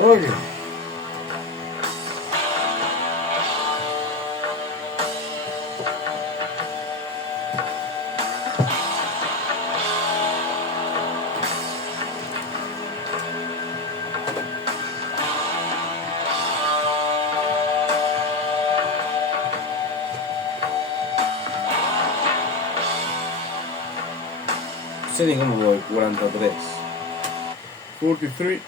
Okay. Sé ni cómo voy, 43. 43.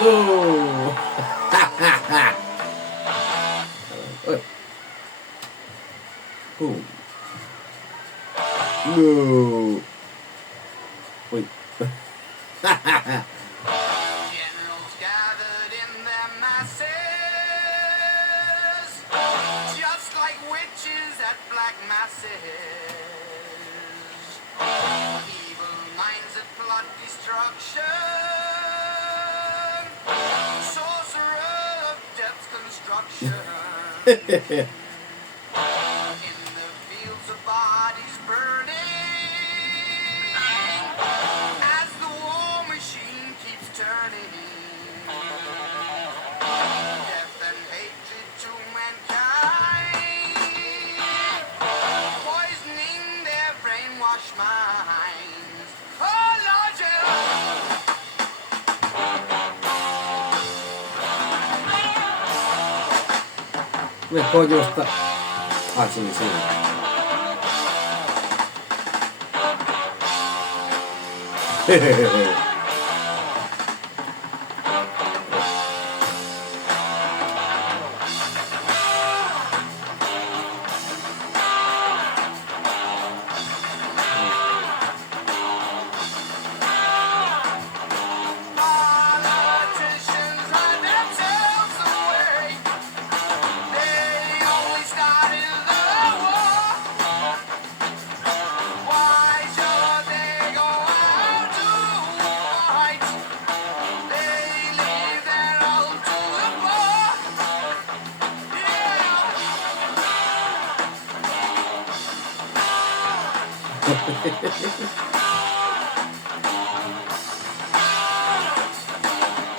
No. Boom. No. Wait. Generals gathered in their masses, just like witches at black masses. Evil minds that plot destruction, sorcerer of death's construction. In the fields of bodies burning, as the war machine keeps turning. Death and hatred to mankind, poisoning their brainwashed minds. Oh Lord, Come pollo sta... Ah, sì, sì. politicians hide themselves away. They only started the war. Why should they go out to fight? They leave their own to the poor.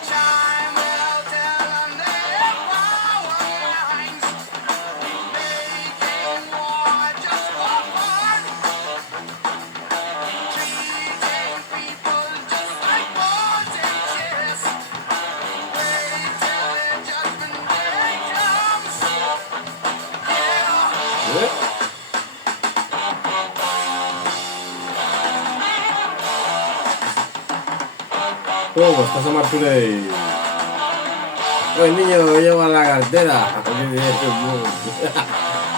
Time will tell them their power lines. Making war just for fun. Treating people just like pawns and chess. Wait till their judgment day comes. Yeah. ¿Cómo estás a Marturey? Pues niño, lleva la cartera.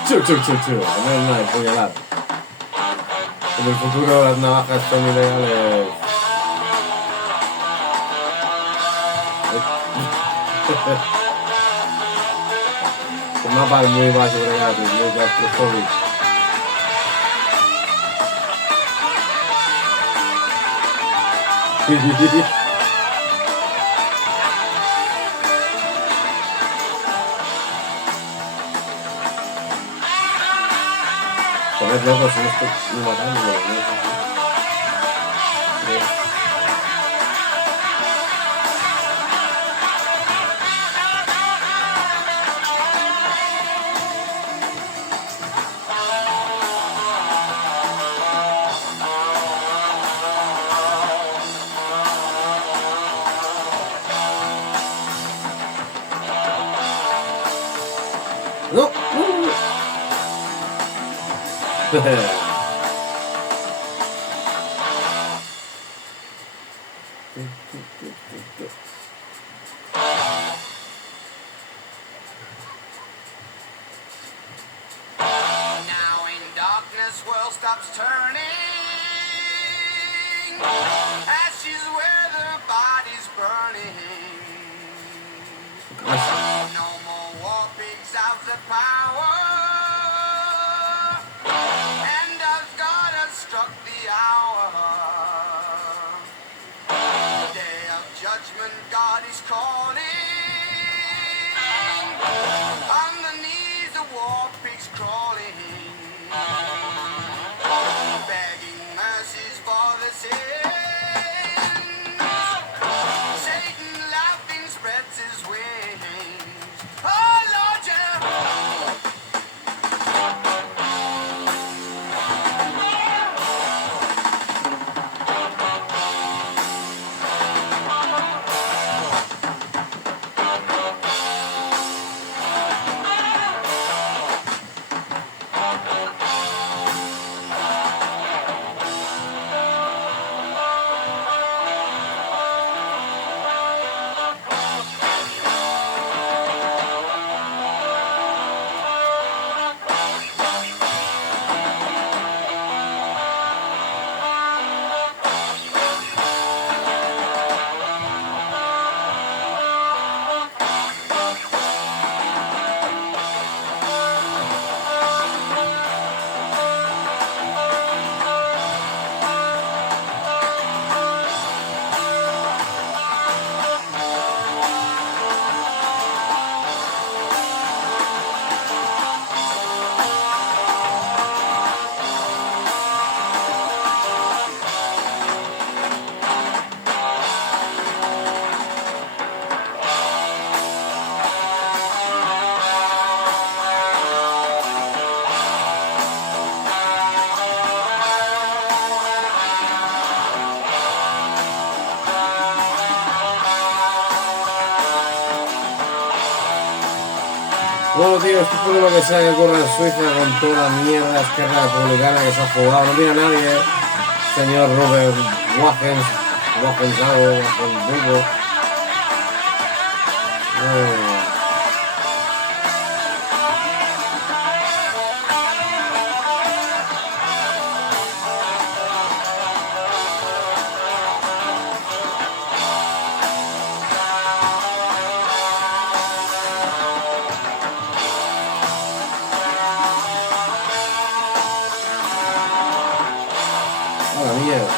Chu, chu, chu, chu. No es nada de puñalar. En el futuro las navajas son ilegales. El mapa es muy bajo, muy claustrofóbico. Joder, loco, si no estoy matando, ¿no? No, Now in darkness, world stops turning. Ashes where the body's burning. No more war pigs out the power. And as God has struck the hour, judgment, God is calling. Underneath the war pigs crawling, begging mercies for the sins. Satan laughing spreads his wings. Oh Lord, Bueno, tío, esto es lo que sea que ocurra en Suiza con toda la mierda izquierda republicana que se ha jugado. No mira a nadie, señor Robert Wagens, Wagensago, Wagenburgo. A la mierda.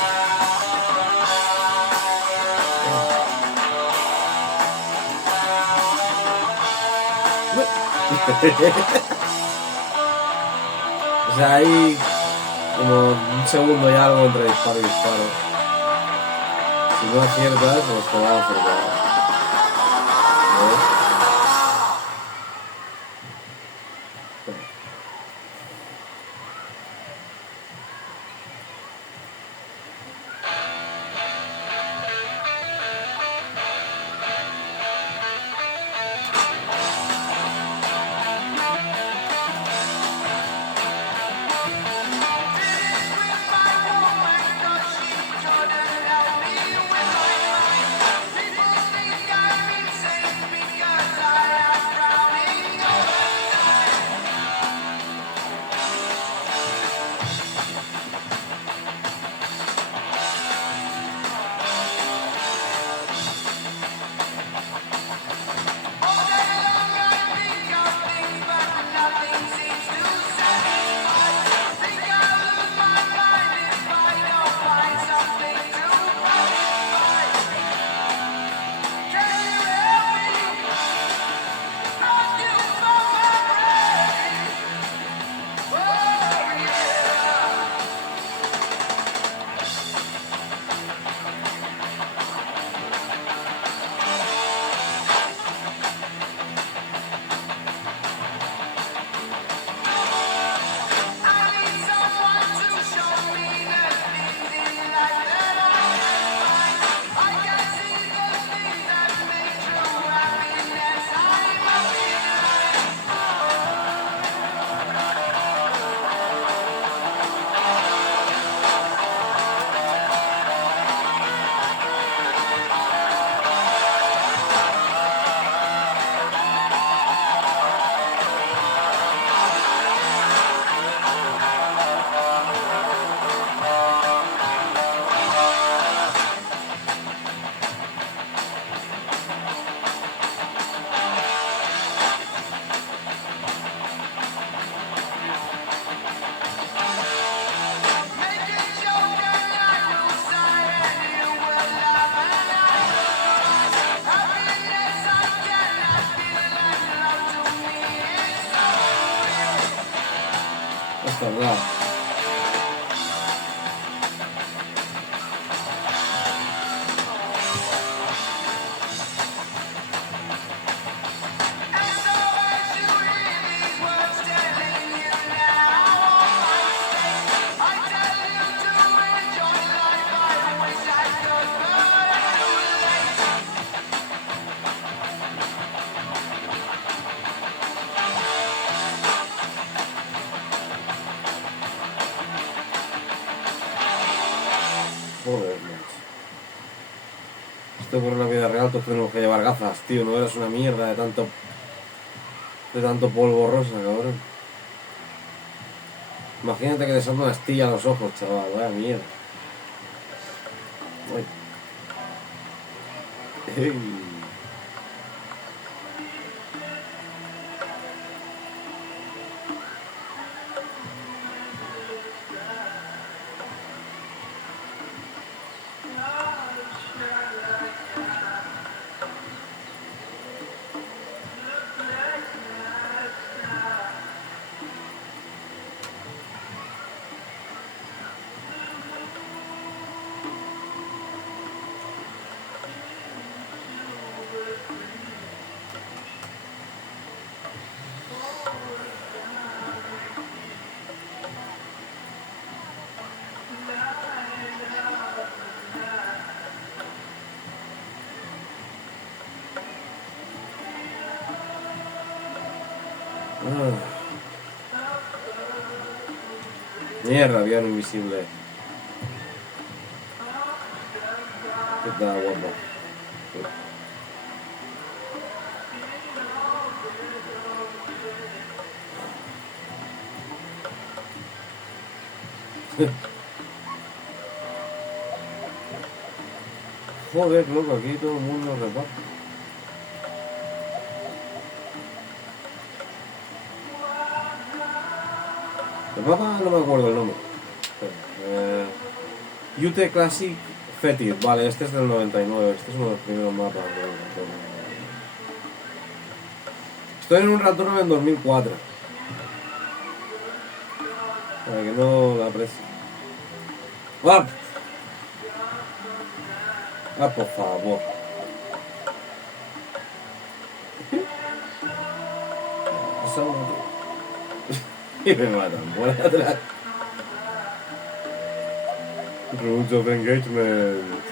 O sea, hay como un segundo y algo entre disparo y disparo. Si no aciertas, pues te va a acertar. ¿Ves? cerrado. And so as you hear these words telling you now, I tell you to enjoy life. I wish I could, but it's too late. Joder, macho. Esto por la vida real, todos tenemos que llevar gafas, tío. No eres una mierda de tanto polvo rosa, cabrón. Imagínate que te salta una astilla a los ojos, chaval. Vaya mierda. Uy. Ey. Ah. Mierda, avión invisible. ¿Qué tal, guapo? Joder, loco, aquí todo el mundo reparte. El mapa no me acuerdo el nombre. UT Classic Fetid, vale, este es del 99, este es uno de los primeros mapas. Estoy en un retorno en 2004. Para que no la aprecie. ¡Ah! Ah, por favor. Y me matan por atrás. Rules of engagement.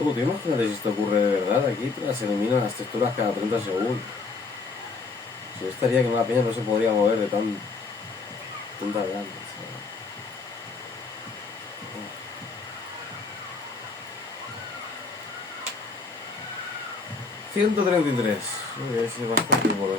Luego, tú imagínate si esto ocurre de verdad. Aquí se eliminan las texturas cada 30 segundos. Si yo estaría que una peña no se podría mover de tanta gana. 133. Sí, bastante por hoy.